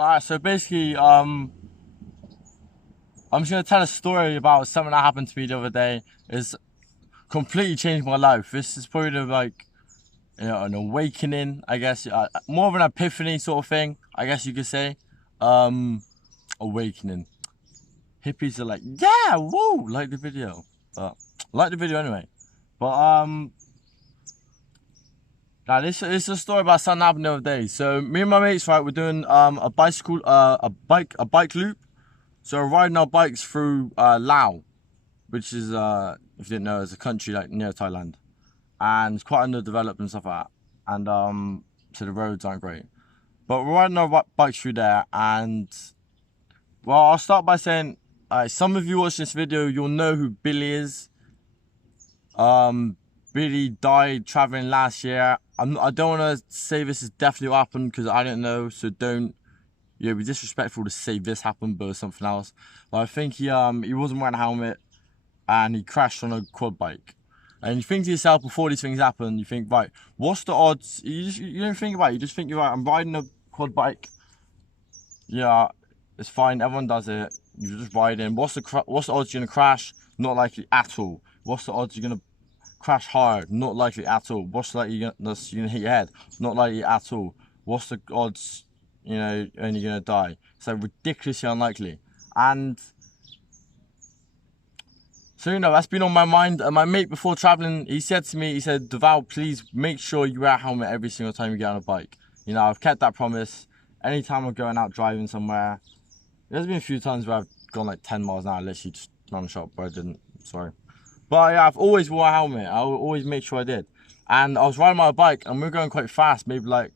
Alright, so basically, I'm just gonna tell a story about something that happened to me the other day. It's completely changed my life. This is probably like, an awakening, I guess. More of an epiphany sort of thing, I guess you could say. Um, Awakening. Hippies are like, yeah, woo, like the video. But like the video anyway. But now this is a story about something that happened the other day. So me and my mates, right, we're doing a bicycle, a bike loop. So we're riding our bikes through Laos, which is if you didn't know, is a country like near Thailand, and it's quite underdeveloped and stuff like that. And so the roads aren't great. But we're riding our bikes through there, and well, I'll start by saying, some of you watch this video, you'll know who Billy is. Billy died traveling last year. I don't want to say this is definitely what happened because I don't know, so don't. Yeah, it'd be disrespectful to say this happened, but it was something else. But I think he wasn't wearing a helmet and he crashed on a quad bike. And you think to yourself before these things happen, you think, right, what's the odds? You don't think about it. You just think, you're right, I'm riding a quad bike. Yeah, it's fine. Everyone does it. You're just riding. What's the odds you're gonna crash? Not likely at all. What's the odds you're gonna crash hard? Not likely at all. What's likely you're gonna hit your head? Not likely at all. What's the odds? And you're gonna die. So ridiculously unlikely. And so that's been on my mind. And my mate before traveling, he said to me, he said, Deval, please make sure you wear a helmet every single time you get on a bike. I've kept that promise. Anytime I'm going out driving somewhere, there's been a few times where I've gone like 10 miles an hour, literally just run shot, but I didn't. Sorry. But yeah, I've always wore a helmet. I always made sure I did. And I was riding my bike and we were going quite fast, maybe like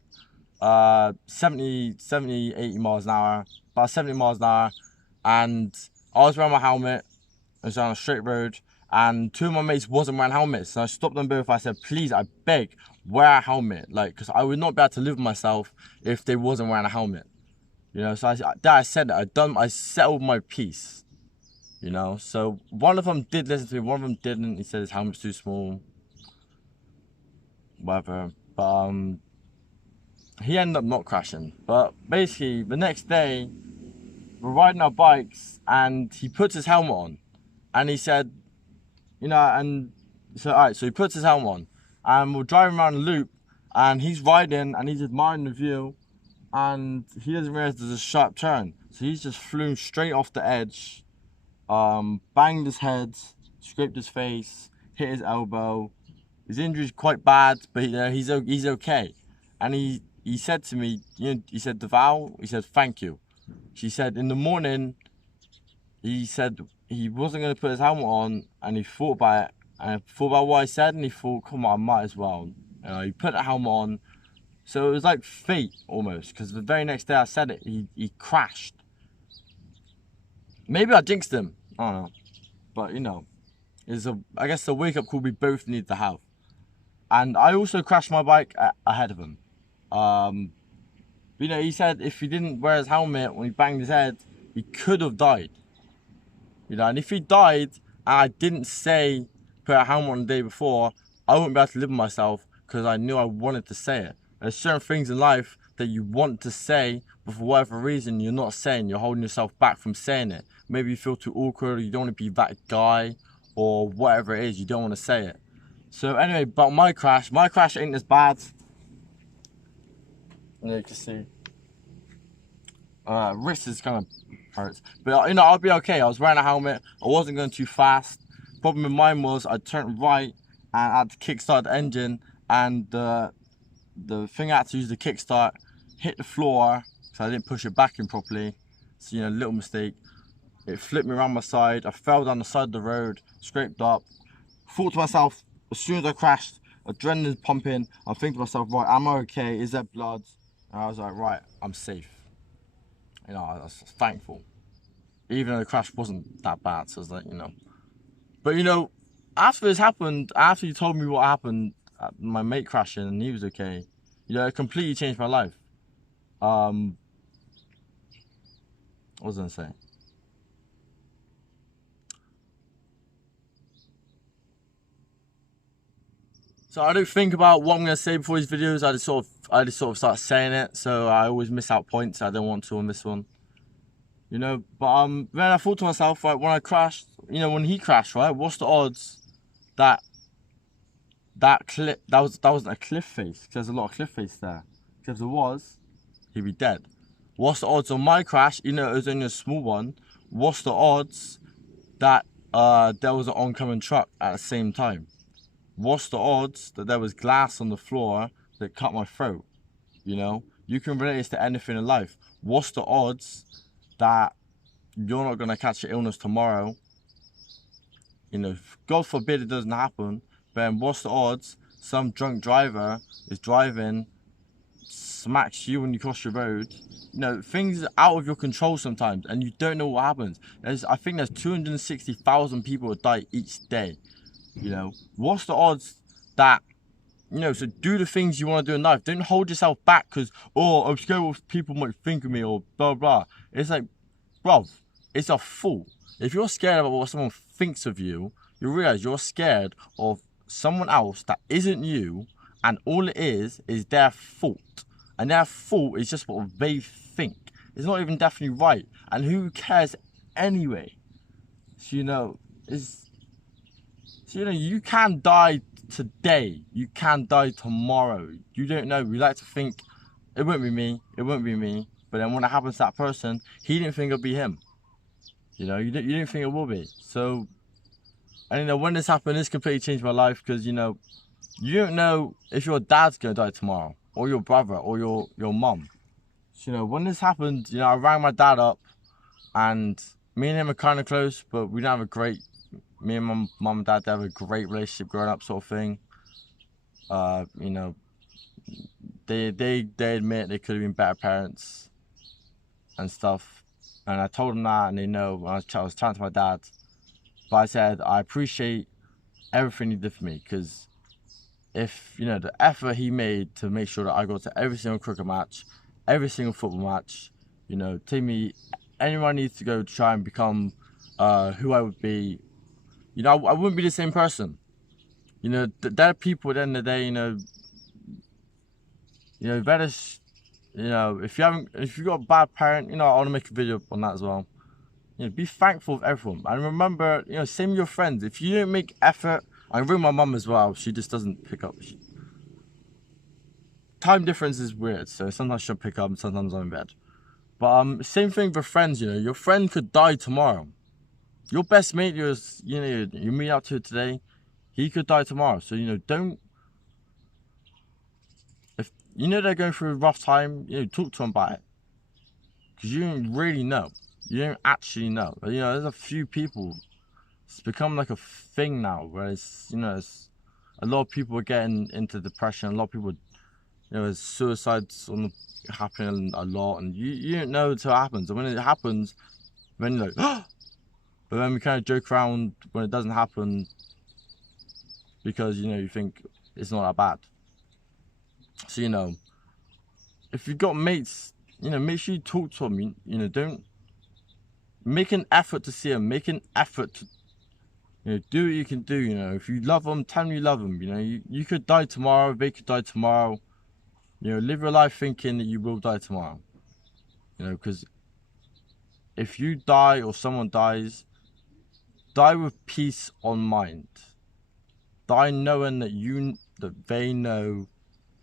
70, 80 miles an hour, about 70 miles an hour, and I was wearing my helmet. I was on a straight road, and two of my mates wasn't wearing helmets, so I stopped them both. I said, please, I beg, wear a helmet, because I would not be able to live with myself if they wasn't wearing a helmet. So I said it. I settled my piece. So one of them did listen to me, one of them didn't. He said his helmet's too small, whatever. But he ended up not crashing. But basically, the next day, we're riding our bikes, and he puts his helmet on, and he said, and so alright, so he puts his helmet on, and we're driving around the loop, and he's riding, and he's admiring the view, and he doesn't realize there's a sharp turn, so he's just flew straight off the edge, banged his head, scraped his face, hit his elbow. His injury's quite bad, but he's okay. And he said to me, he said, Deval, he said, thank you. She said, in the morning, he said he wasn't going to put his helmet on, and he thought about it, and thought about what I said, and he thought, come on, I might as well. He put the helmet on, so it was like fate, almost, because the very next day I said it, he crashed. Maybe I jinxed him, I don't know, but, I guess the wake-up call we both need to have. And I also crashed my bike ahead of him. He said if he didn't wear his helmet when he banged his head, he could have died. And if he died and I didn't say put a helmet on the day before, I wouldn't be able to live with myself because I knew I wanted to say it. There's certain things in life that you want to say, but for whatever reason you're not saying. You're holding yourself back from saying it. Maybe you feel too awkward, or you don't want to be that guy, or whatever it is, you don't want to say it. So anyway, about my crash ain't as bad. You can see. Wrist is kind of hurts, but I'll be okay. I was wearing a helmet. I wasn't going too fast. Problem with mine was I turned right and I had to kickstart the engine, and the thing I had to use the kickstart hit the floor, so I didn't push it back in properly. So little mistake. It flipped me around my side. I fell down the side of the road, scraped up. Thought to myself, as soon as I crashed, adrenaline's pumping. I'm thinking to myself, right, am I okay? Is there blood? And I was like, right, I'm safe. I was thankful. Even though the crash wasn't that bad, so I was like, But after this happened, after you told me what happened, my mate crashing and he was okay, it completely changed my life. What was I gonna say? So I don't think about what I'm gonna say before these videos. I just sort of I just sort of start saying it, so I always miss out points I don't want to on this one. You know, but then I thought to myself, right, when I crashed, you know, when he crashed, right, what's the odds that wasn't a cliff face? Because there's a lot of cliff face there. Because if there was, he'd be dead. What's the odds on my crash? You know, it was only a small one. What's the odds that there was an oncoming truck at the same time? What's the odds that there was glass on the floor that cut my throat? You know, you can relate this to anything in life. What's the odds that you're not gonna catch an illness tomorrow? You know, God forbid it doesn't happen, but then what's the odds some drunk driver is driving, smacks you when you cross your road? You know, things are out of your control sometimes, and you don't know what happens. I think there's 260,000 people that die each day. You know, what's the odds that, you know, so do the things you want to do in life. Don't hold yourself back because, oh, I'm scared what people might think of me or blah, blah. It's like, bro, it's a fool. If you're scared about what someone thinks of you, you realize you're scared of someone else that isn't you, and all it is their fault. And their fault is just what they think. It's not even definitely right. And who cares anyway? So, you know, you can die today. You can die tomorrow. You don't know. We like to think, it won't be me. It won't be me. But then when it happens to that person, he didn't think it'll be him. You know, you didn't think it will be. So, and you know, when this happened, this completely changed my life because, you know, you don't know if your dad's going to die tomorrow, or your brother, or your mum. So, you know, when this happened, you know, I rang my dad up, and me and him are kind of close, but we don't have a great, me and my mum and dad have a great relationship growing up sort of thing. You know, they admit they could have been better parents and stuff. And I told them that, and they know. I was chatting to my dad, but I said I appreciate everything he did for me, because if, you know, the effort he made to make sure that I go to every single cricket match, every single football match, you know, take me anywhere I need to go to try and become who I would be. You know, I wouldn't be the same person. You know, there are people at the end of the day, you know, better. You know, if you got a bad parent, you know, I want to make a video on that as well. You know, be thankful for everyone. And remember, you know, same with your friends. If you don't make effort, I ring my mum as well. She just doesn't pick up. Time difference is weird, so sometimes she'll pick up and sometimes I'm in bed. But same thing for friends, you know. Your friend could die tomorrow. Your best mate you meet up to today, he could die tomorrow. So, you know, don't, if you know they're going through a rough time, you know, talk to them about it. Because you don't really know. You don't actually know. But, you know, there's a few people. It's become like a thing now, where it's, you know, it's, a lot of people are getting into depression. A lot of people, you know, there's suicides happening a lot, and you don't know until it happens. And when it happens, then you're like, oh! But then we kind of joke around when it doesn't happen, because, you know, you think it's not that bad. So, you know, if you've got mates, you know, make sure you talk to them. You know, don't make an effort to see them. Make an effort to, you know, do what you can do. You know, if you love them, tell them you love them. You know, you could die tomorrow. They could die tomorrow. You know, live your life thinking that you will die tomorrow. You know, because if you die or someone dies, die with peace on mind. Die knowing that they know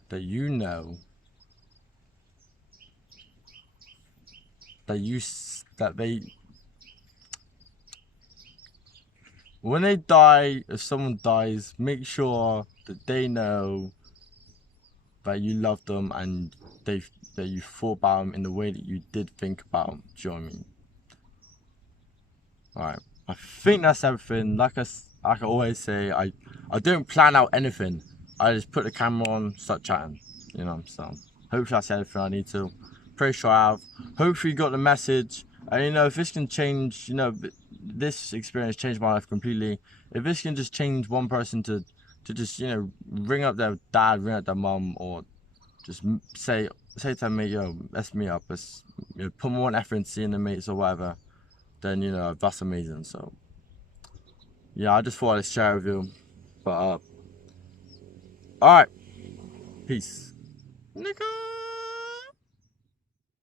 that you know that they, when they die, if someone dies, make sure that they know that you love them and that you thought about them in the way that you did think about them. Do you know what I mean? Alright, I think that's everything. Like I always say, I don't plan out anything. I just put the camera on, start chatting. You know, so hopefully I said everything I need to. Pretty sure I have. Hopefully you got the message. And, you know, if this can change, you know, this experience changed my life completely. If this can just change one person to just, you know, ring up their dad, ring up their mum, or just say to them, mate, yo, let's meet up. Let's, you know, put more effort in seeing the mates or whatever. Then, you know, that's amazing. So, yeah, I just thought I'd share with you. But, alright. Peace. Nigga.